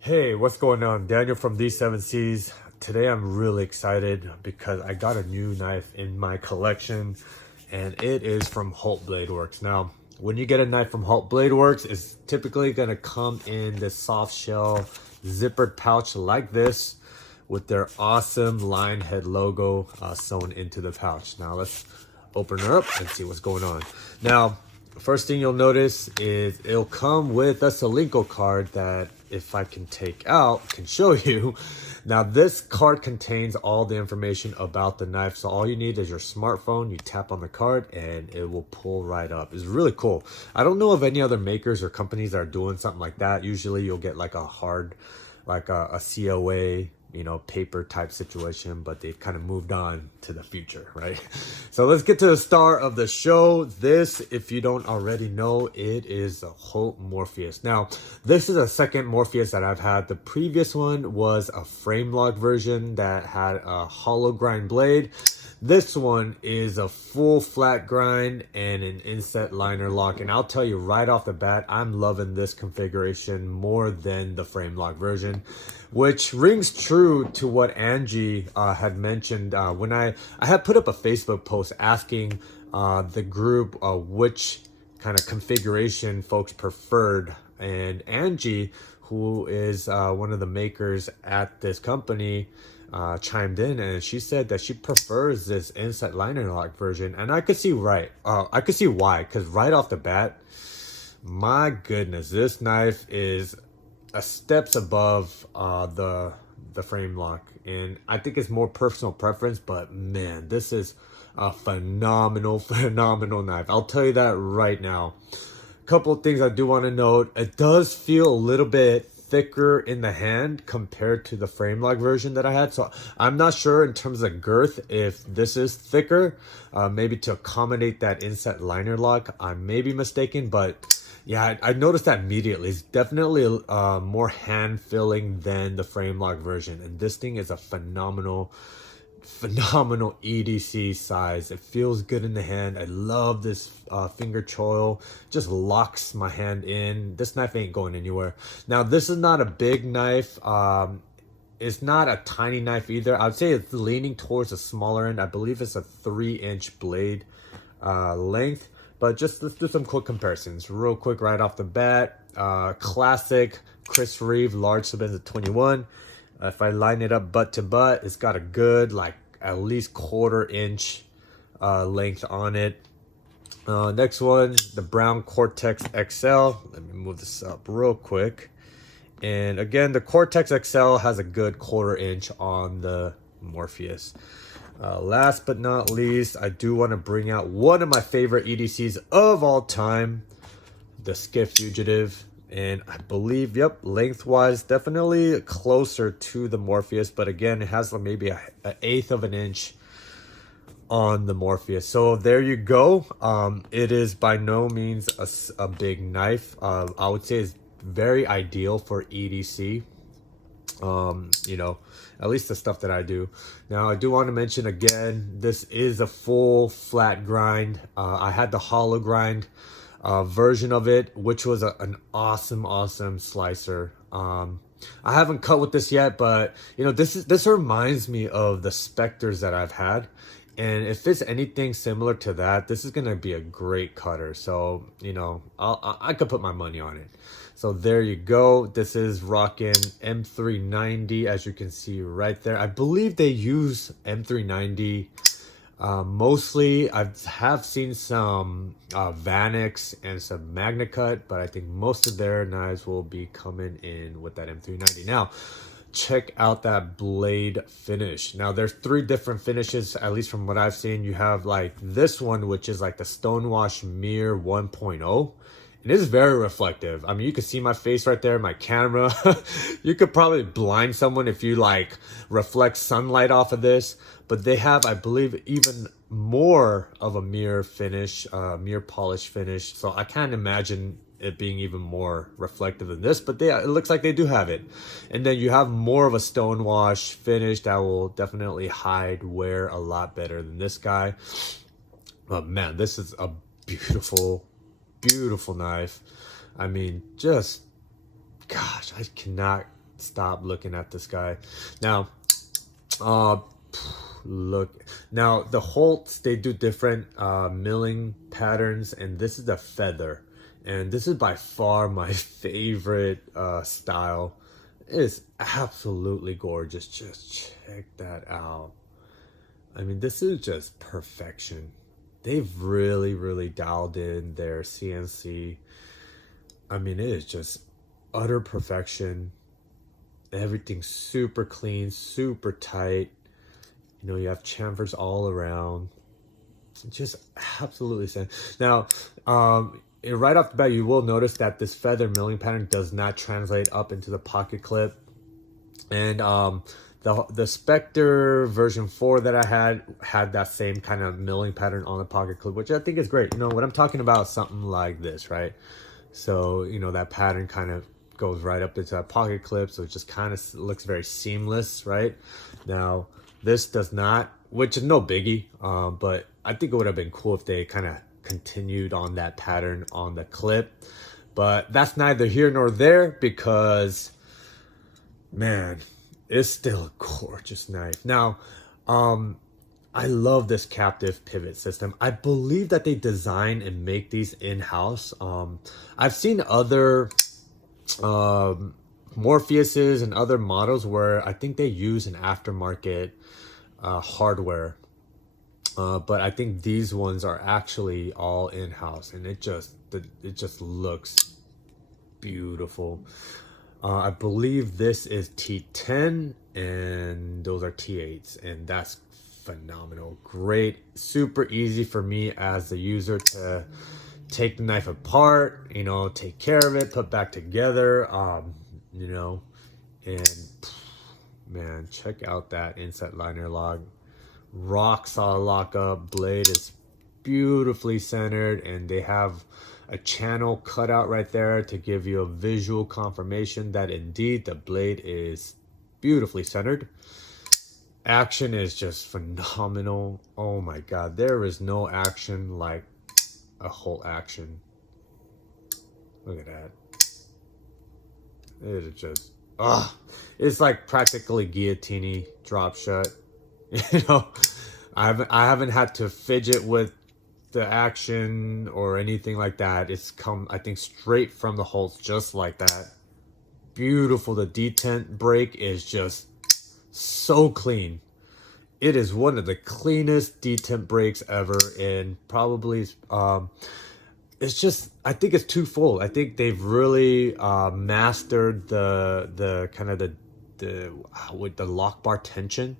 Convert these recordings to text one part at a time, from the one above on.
Hey, what's going on? Daniel from D7Cs. Today I'm really excited because I got a new knife in my collection and it is from Holt Bladeworks. Now, when you get a knife from Holt Bladeworks, it's typically going to come in this soft shell zippered pouch like this with their awesome lion head logo sewn into the pouch. Now let's open her up and see what's going on. Now, first thing you'll notice is it'll come with a Solinco card that, if I can take out, can show you. Now this card contains all the information about the knife, so all you need is your smartphone. You tap on the card and it will pull right up. It's really cool. I don't know of any other makers or companies that are doing something like that. Usually you'll get like a hard, like a COA, paper type situation, but they've kind of moved on to the future, right? So let's get to the star of the show. This, if you don't already know, it is the Holt Morpheus. Now, this is a second Morpheus that I've had. The previous one was a frame lock version that had a hollow grind blade. This one is a full flat grind and an inset liner lock. And I'll tell you right off the bat, I'm loving this configuration more than the frame lock version, which rings true to what Angie had mentioned when I had put up a Facebook post asking the group which kind of configuration folks preferred. And Angie, who is one of the makers at this company, chimed in and she said that she prefers this inset liner lock version, and I could see why, because right off the bat, my goodness, this knife is a steps above the frame lock, and I think it's more personal preference, but man, this is a phenomenal knife. I'll tell you that right now. Couple of things I do want to note: it does feel a little bit thicker in the hand compared to the frame lock version that I had, so I'm not sure in terms of girth if this is thicker, maybe to accommodate that inset liner lock. I may be mistaken, but yeah, I noticed that immediately. It's definitely more hand filling than the frame lock version, and this thing is a phenomenal EDC size. It feels good in the hand. I love this finger choil. Just locks my hand in. This knife ain't going anywhere. Now, this is not a big knife. It's not a tiny knife either. I would say it's leaning towards the smaller end. I believe it's a 3-inch blade length. But just let's do some quick comparisons real quick right off the bat. Classic Chris Reeve large Sebenza 21. If I line it up butt to butt, it's got a good, like, at least 1/4 inch length on it. Next one, the brown Cortex XL. Let me move this up real quick. And again, the Cortex XL has a good 1/4 inch on the Morpheus. Last but not least, I do want to bring out one of my favorite EDCs of all time, the Skiff Fugitive. And I believe, yep, lengthwise, definitely closer to the Morpheus. But again, it has maybe an 1/8 of an inch on the Morpheus. So there you go. It is by no means a big knife. I would say it's very ideal for EDC. At least the stuff that I do. Now, I do want to mention again, this is a full flat grind. I had the hollow grind version of it, which was an awesome slicer. I haven't cut with this yet, but this reminds me of the Spectres that I've had, and if it's anything similar to that, this is gonna be a great cutter. So I could put my money on it. So there you go. This is rocking M390, as you can see right there. I believe they use M390 mostly. I have seen some Vanix and some Magna Cut, but I think most of their knives will be coming in with that M390. Now, check out that blade finish. Now, there's 3 different finishes, at least from what I've seen. You have like this one, which is like the Stonewash Mirror 1.0. It is very reflective. I mean, you can see my face right there, my camera. You could probably blind someone if you like reflect sunlight off of this. But they have, I believe, even more of a mirror finish, mirror polish finish. So I can't imagine it being even more reflective than this, but it looks like they do have it. And then you have more of a stonewash finish that will definitely hide wear a lot better than this guy. But man, this is a beautiful knife. I mean, just, gosh, I cannot stop looking at this guy. Now, look, now the Holts, they do different milling patterns, and this is the feather, and this is by far my favorite style. It is absolutely gorgeous. Just check that out. I mean, this is just perfection. They've really dialed in their CNC. I mean, it is just utter perfection. Everything's super clean, super tight. You know, you have chamfers all around. Just absolutely insane. Now, right off the bat, you will notice that this feather milling pattern does not translate up into the pocket clip. And the Spectre version 4 that I had that same kind of milling pattern on the pocket clip, which I think is great. You know, what I'm talking about, something like this, right? So, you know, that pattern kind of goes right up into that pocket clip, so it just kind of looks very seamless, right? Now, this does not, which is no biggie, but I think it would have been cool if they kind of continued on that pattern on the clip. But that's neither here nor there, because, man, it's still a gorgeous knife. Now, I love this captive pivot system. I believe that they design and make these in-house. I've seen other Morpheuses and other models where I think they use an aftermarket hardware, but I think these ones are actually all in-house, and it just looks beautiful. I believe this is T10 and those are T8s, and that's phenomenal. Great, super easy for me as the user to take the knife apart, you know, take care of it, put back together, you know, and man, check out that inset liner lock. Rock solid lockup. Blade is beautifully centered, and they have a channel cut out right there to give you a visual confirmation that indeed the blade is beautifully centered. Action is just phenomenal. Oh my god, there is no action like a Holt action. Look at that. It is just, it's like practically guillotine drop shut. You know, I haven't had to fidget with the action or anything like that. It's come, I think, straight from the Holts, just like that. Beautiful. The detent break is just so clean. It is one of the cleanest detent breaks ever, and probably it's just, I think it's twofold. I think they've really mastered the kind of with the lock bar tension.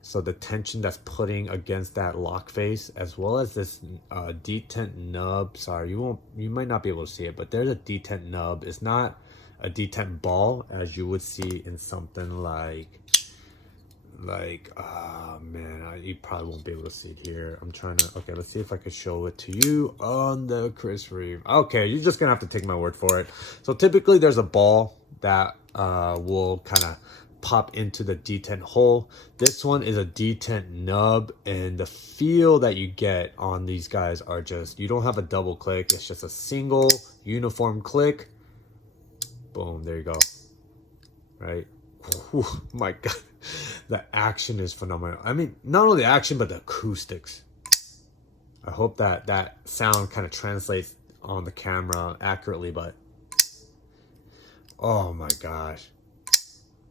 So the tension that's putting against that lock face, as well as this detent nub. Sorry, you might not be able to see it, but there's a detent nub. It's not a detent ball as you would see in something like man, you probably won't be able to see it here. I'm trying to, okay, let's see if I could show it to you on the Chris Reeve. Okay, you're just gonna have to take my word for it. So typically there's a ball that will kind of pop into the detent hole. This one is a detent nub, and the feel that you get on these guys are just, you don't have a double click, it's just a single uniform click. Boom, there you go. Right? Whew, my god, the action is phenomenal. I mean, not only the action, but the acoustics. I hope that sound kind of translates on the camera accurately, but oh my gosh.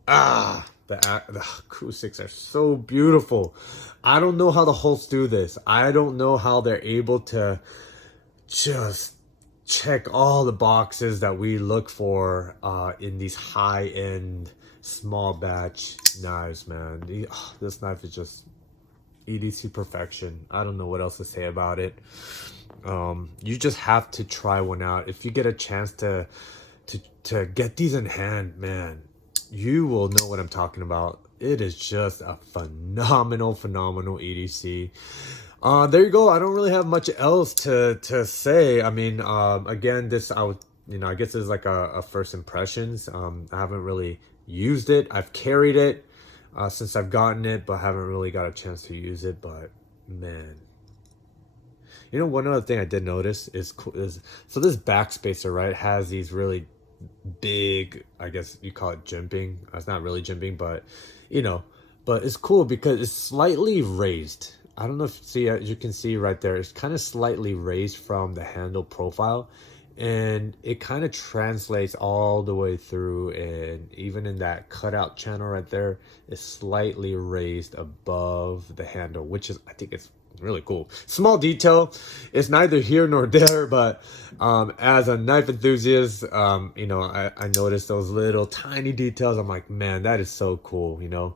The acoustics are so beautiful. I don't know how the Holts do this. I don't know how they're able to just check all the boxes that we look for in these high-end small batch knives, man. This knife is just EDC perfection. I don't know what else to say about it. You just have to try one out. If you get a chance to get these in hand, man, you will know what I'm talking about. It is just a phenomenal EDC. There you go. I don't really have much else to say. I mean, again, this, I guess this is like a first impressions. I haven't really used it. I've carried it since I've gotten it, but haven't really got a chance to use it. But man, you know, one other thing I did notice is so this backspacer, right, has these really big, I guess you call it jimping. It's not really jimping, but you know, but it's cool because it's slightly raised. I don't know if you can see right there, it's kind of slightly raised from the handle profile, and it kind of translates all the way through, and even in that cutout channel right there, it's slightly raised above the handle, which is, I think it's really cool. Small detail, it's neither here nor there, but as a knife enthusiast, you know, I noticed those little tiny details. I'm like, man, that is so cool, you know.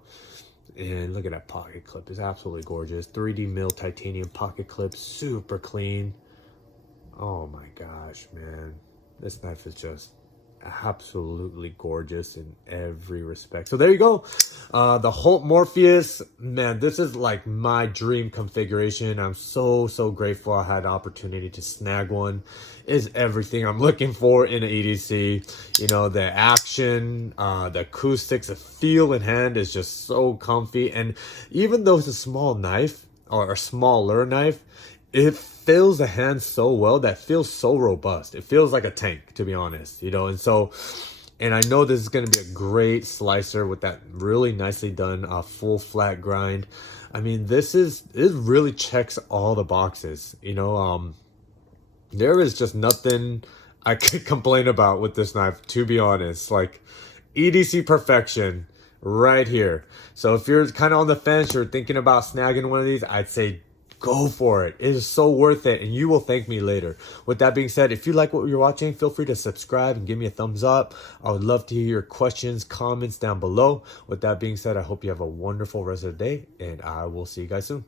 And look at that pocket clip. It's absolutely gorgeous. 3D mill titanium pocket clip, super clean. Oh my gosh, man. This knife is just absolutely gorgeous in every respect. So there you go. The Holt Morpheus, man, this is like my dream configuration. I'm so grateful I had the opportunity to snag one. Is everything I'm looking for in an EDC. You know, the action, the acoustics, the feel in hand is just so comfy. And even though it's a small knife or a smaller knife, it fills the hand so well, that feels so robust. It feels like a tank, to be honest, you know. And I know this is going to be a great slicer with that really nicely done full flat grind. I mean, it really checks all the boxes, you know. There is just nothing I could complain about with this knife, to be honest. Like, EDC perfection right here. So if you're kind of on the fence, you're thinking about snagging one of these, I'd say go for it. It is so worth it, and you will thank me later. With that being said, if you like what you're watching, feel free to subscribe and give me a thumbs up. I would love to hear your questions, comments down below. With that being said, I hope you have a wonderful rest of the day, and I will see you guys soon.